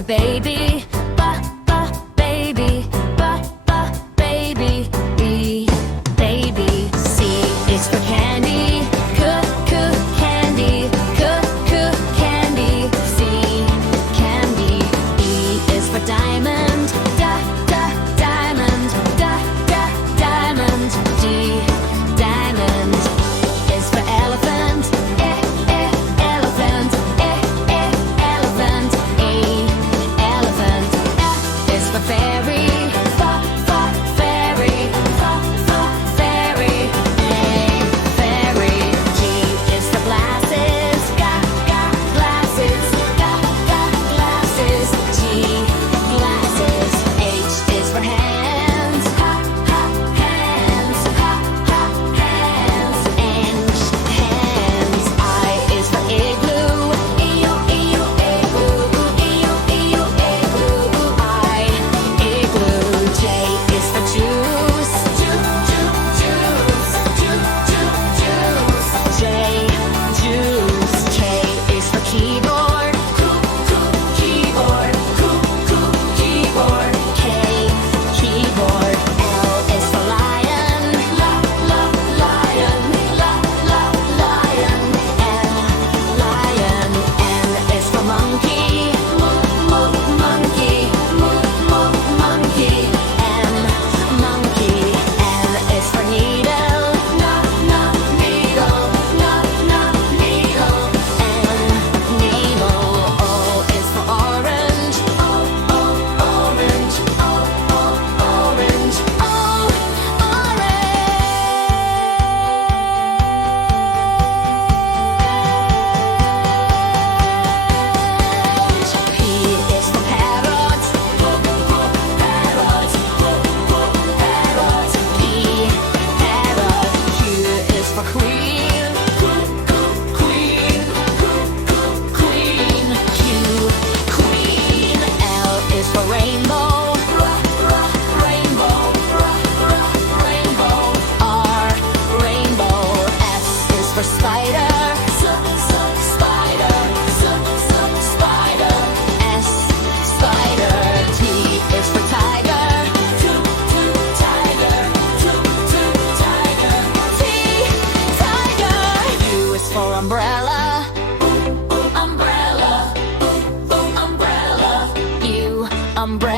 for baby. Baby. Baby. B, baby. C is for candy. Candy. Candy. C, candy. E is for diamond. Diamond. Diamond. D, diamond. E is for elephant. Elephant. Elephant. A, elephant. F is for fairy. Fairy. Fairy. A, fairy. G is for glasses. Glasses. Glasses. G, glasses. H is for hands. Hands. Hands. Hands. I is for igloo. Igloo. I, igloo. J is for juice. J, juice. K is for keyboard. Keyboard. K, keyboard. L is for lion. Lion. Lion. N is for monkey. Monkey. M, monkey. N is for needle. Needle. N, needle. O is for orange. Orange. Orange. P is for parrot. P, parrot. Q is for queen. Queen. Q, queen. L is for rainbow. Rainbow. R, rainbow. S is for spider. Spider. S, spider. T is for tiger. Tiger. T, tiger. U is for umbrella. Umbrella. U, umbrella.